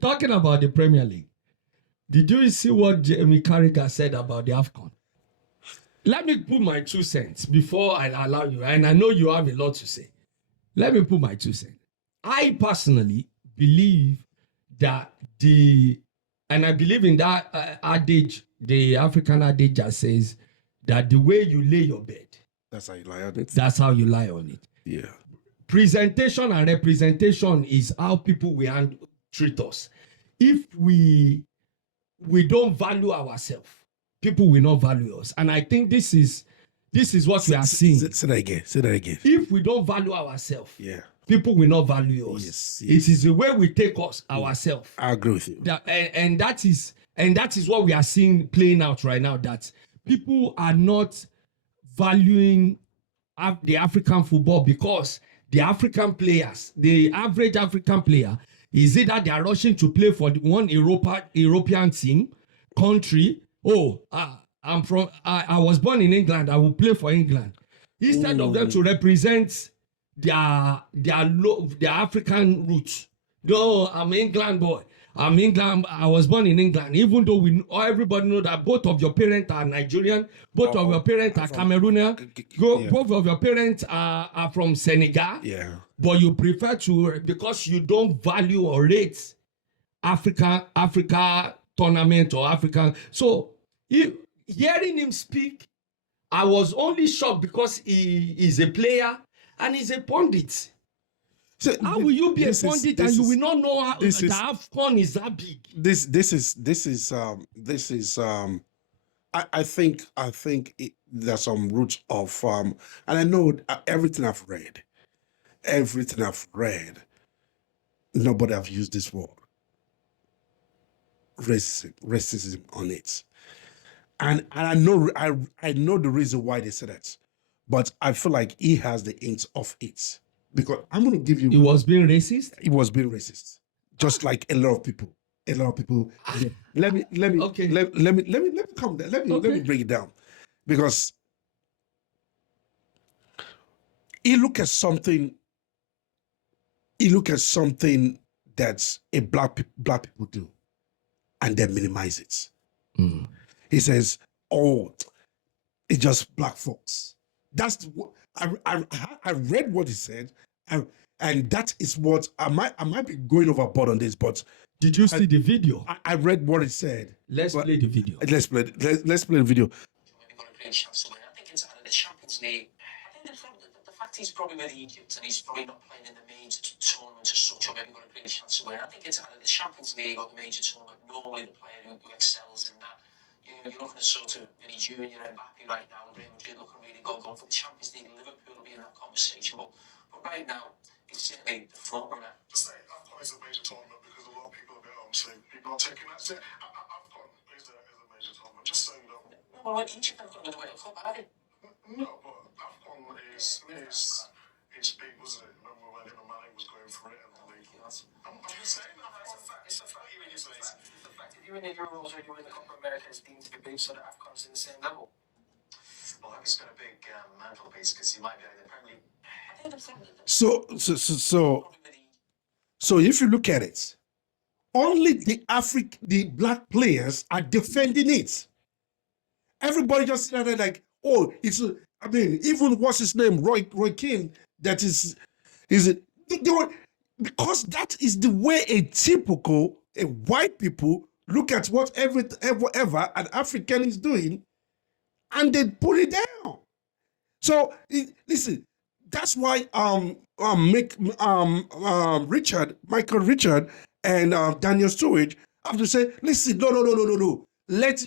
Talking about the Premier League, did you see what Jamie Carragher said about the Afcon? Let me put my 2 cents before I allow you, and I know you have a lot to say. Let me put my 2 cents. I personally believe that and I believe in that adage, the African adage that says that the way you lay your bed, that's how you lie on it. That's how you lie on it. Yeah. Presentation and representation is how people will treat us. If we don't value ourselves, people will not value us. And I think this is what we are seeing. Say that again. If we don't value ourselves, yeah, people will not value us. Yes. It is the way we take us ourselves. I agree with you. And that is what we are seeing playing out right now, that people are not valuing the African football because the African players, the average African player, is it that they are rushing to play for one European team, country? I was born in England, I will play for England. Instead of them to represent their African roots. No, I'm England boy. I was born in England. Even though everybody know that both of your parents are Nigerian, both of your parents are Cameroonian, both of your parents are from Senegal. Yeah. But you prefer to, because you don't value or rate Africa tournament or African. So hearing him speak, I was only shocked because he is a player and he's a pundit. So how will you be a pundit and you will not know how the Afcon is that big? I think there's some roots of and I know everything I've read, nobody have used this word racism on it, and I know the reason why they said that, but I feel like he has the hint of it. Because I'm going to give you... He was being racist? He was being racist. Just like a lot of people. Let me come there. Let me break it down. Because he look at something that a black people do and then minimize it. Mm. He says, it's just black folks. That's what I read what he said, and that is what I might be going overboard on this, but did you see the video? I read what he said. Let's play the video. Let's play the video. I think it's out of the Champions League. I think the fact he's probably with Egypt and he's probably not playing in the major tournament as such, or maybe got a great chance to win. I think it's out of the Champions League or the major tournament. Normally the player who excels in that. You're looking at sort of any junior Mbappe right now, and Real Madrid looking really good, going for the Champions League. Liverpool will be in that conversation, but right now it's certainly the front runner. To say Afcon is a major tournament because a lot of people are a bit saying people are taking that. Afcon is a major tournament. Just so you know. No, well, Egypt have got the World Cup, haven't they? No, but Afcon is big, wasn't it? Remember when Mane was going for it and the league? I'm just saying that. It's a fact. If you're in the Euros or you're in the Copa America, it's deemed to be big, so the Afcon's in the same level. Well, I hope he's got a big mantelpiece because he might be in the Premier League. So if you look at it, only the black players are defending it. Everybody just sitting there like, even what's his name, Roy Keane, that is it? Because that is the way a white people look at whatever an African is doing, and they put it down. So listen, that's why Michael Richard and Daniel Sturridge have to say, listen, no. Let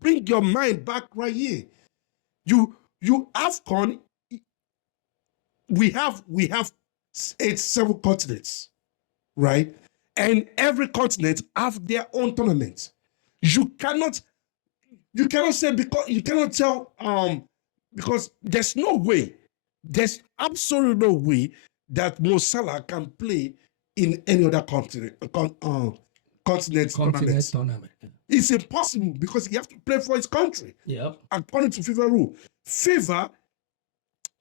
bring your mind back right here. You Afcon. We have 7 continents, right? And every continent have their own tournaments. You cannot say, because you cannot tell because there's absolutely no way that Mo Salah can play in any other continent tournament. It's impossible because he has to play for his country. Yep. According to FIFA rule. FIFA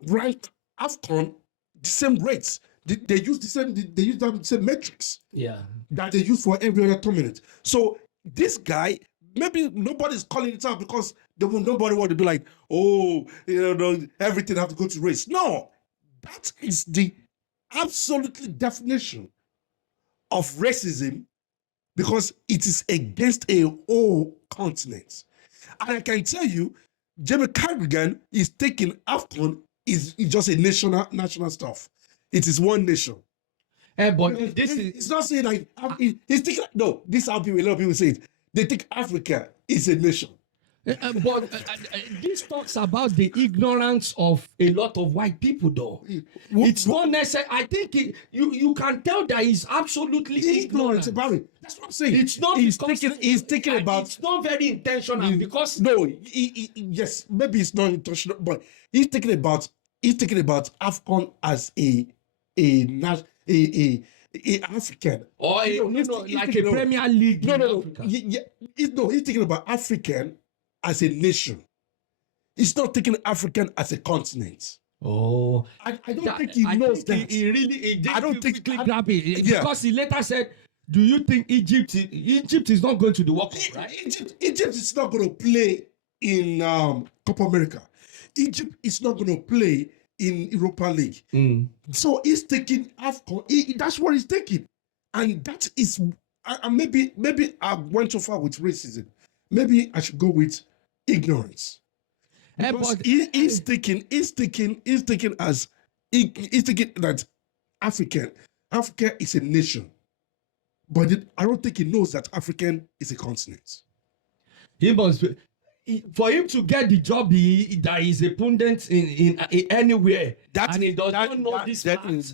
ranked Afcon the same rates They use the same. They use the same metrics Yeah. that they use for every other tournament. So this guy, maybe nobody's calling it out because nobody want to be like, oh, everything have to go to race. No, that is the absolutely definition of racism because it is against a whole continent. And I can tell you, Jamie Carragher is taking Afcon is just a national stuff. It is one nation. But It's not saying like he's taking this how people, a lot of people say it. They think Africa is a nation. but this talks about the ignorance of a lot of white people, though. It's not necessary. I think you can tell that he's absolutely ignorant ignorant about it. That's what I'm saying. It's not. He's because thinking about. It's not very intentional because Yes, maybe it's not intentional, but he's thinking about Afcon as a African or like a Premier League. No. He's thinking about African as a nation. He's not thinking African as a continent. Oh, I don't think he knows that. I don't think he grabbed it because he later said, "Do you think Egypt is not going to the World Cup, right? Egypt is not going to play in Copa America. Egypt is not going to play in Europa League. So he's taking Afcon. That's what he's taking, and that is maybe I went too far with racism. Maybe I should go with ignorance. Because he's thinking that Africa is a nation, but I don't think he knows that African is a continent. He must be, for him to get the job that is a pundit in anywhere, and he does not know this that is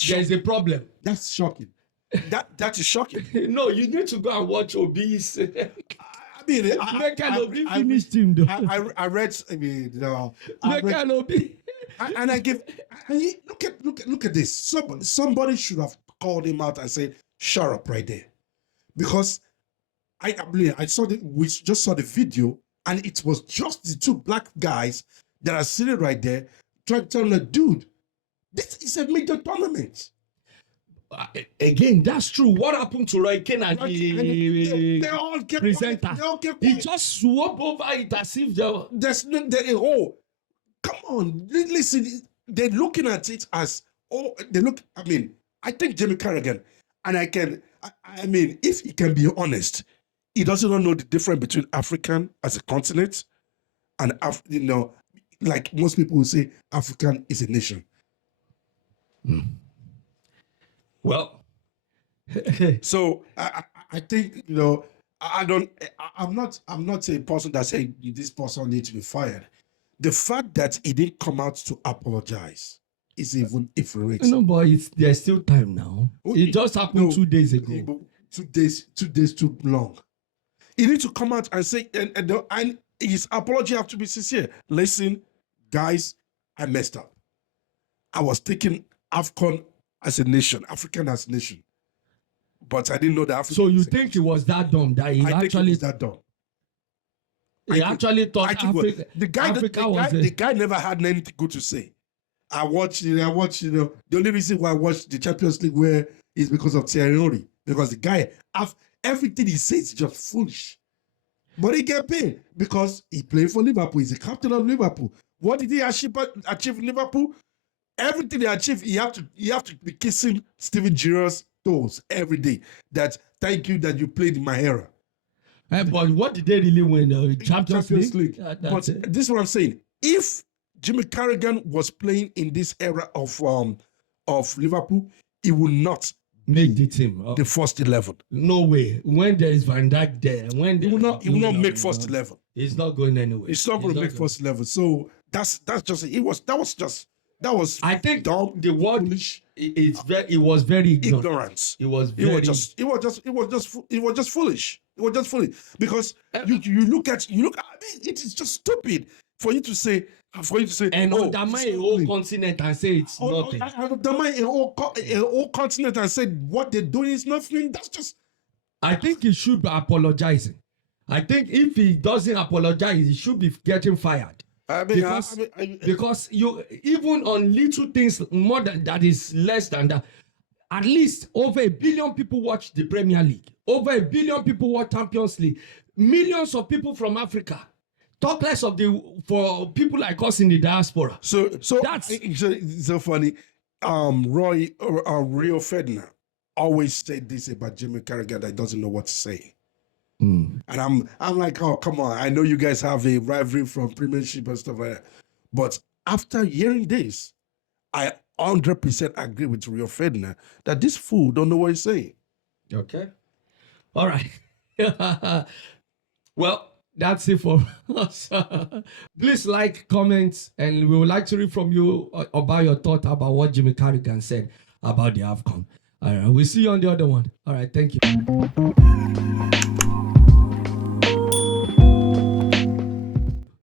shocking. There's a problem. That's shocking. that is shocking. No, you need to go and watch Obi's. I finished him though. I read. Obi. And I give. Look at this. Somebody should have called him out and said, "Shut up right there," because I saw we just saw the video, and it was just the two black guys that are sitting right there trying to tell them, "Dude, this is a major tournament." Again, that's true. What happened to Roy Kane and they all kept presenter? Quiet. He just swooped over it as if there's come on, listen. They're looking at it as I think Jamie Carragher, and I mean, if he can be honest, he doesn't know the difference between African as a continent and like most people will say, African is a nation. Well, so I think I'm not a person that say this person needs to be fired. The fact that he didn't come out to apologize is even infuriating. No, but there's still time now. It just happened 2 days ago. 2 days too long. He needs to come out and say, and his apology have to be sincere. Listen, guys, I messed up. I was taking Afcon as a nation, African as a nation, but I didn't know that. So you think he was that dumb that he was that dumb? He actually thought Africa. The guy never had anything good to say. I watched. The only reason why I watched the Champions League where is because of Thierry Henry, because the guy, everything he says is just foolish. But he get paid because he played for Liverpool. He's the captain of Liverpool. What did he achieve in Liverpool? Everything they achieve, you have to be kissing Steven Gerrard's toes every day. That thank you that you played in my era. But what did they really win? Champions League. But this is what I'm saying. If Jamie Carragher was playing in this era of Liverpool, he would not make the team. The first 11. No way. When there is Van Dijk there, he will not make first 11. He's not going anywhere. He's not going to make first 11. So that's just it. I think dumb, the word foolish. It was very ignorant. It was just foolish. It was just foolish because you look. I mean, it is just stupid for you to say. And undermine a whole continent and say it's nothing. Undermine a whole continent and say what they're doing is nothing. That's just. I think he should be apologizing. I think if he doesn't apologize, he should be getting fired. I mean, because you even on little things more than that is less than that. At least over 1 billion people watch the Premier League. Over 1 billion people watch Champions League. Millions of people from Africa. Talk less of for people like us in the diaspora. So That's- it's so funny. Rio Ferdinand always said this about Jamie Carragher that he doesn't know what to say. And I'm like, oh, come on. I know you guys have a rivalry from Premiership and stuff like that. But after hearing this, I 100% agree with Rio Ferdinand that this fool don't know what he's saying. Okay. All right. Well, that's it for us. Please like, comment, and we would like to read from you about your thought about what Jamie Carragher said about the Afcon. All right. We'll see you on the other one. All right. Thank you.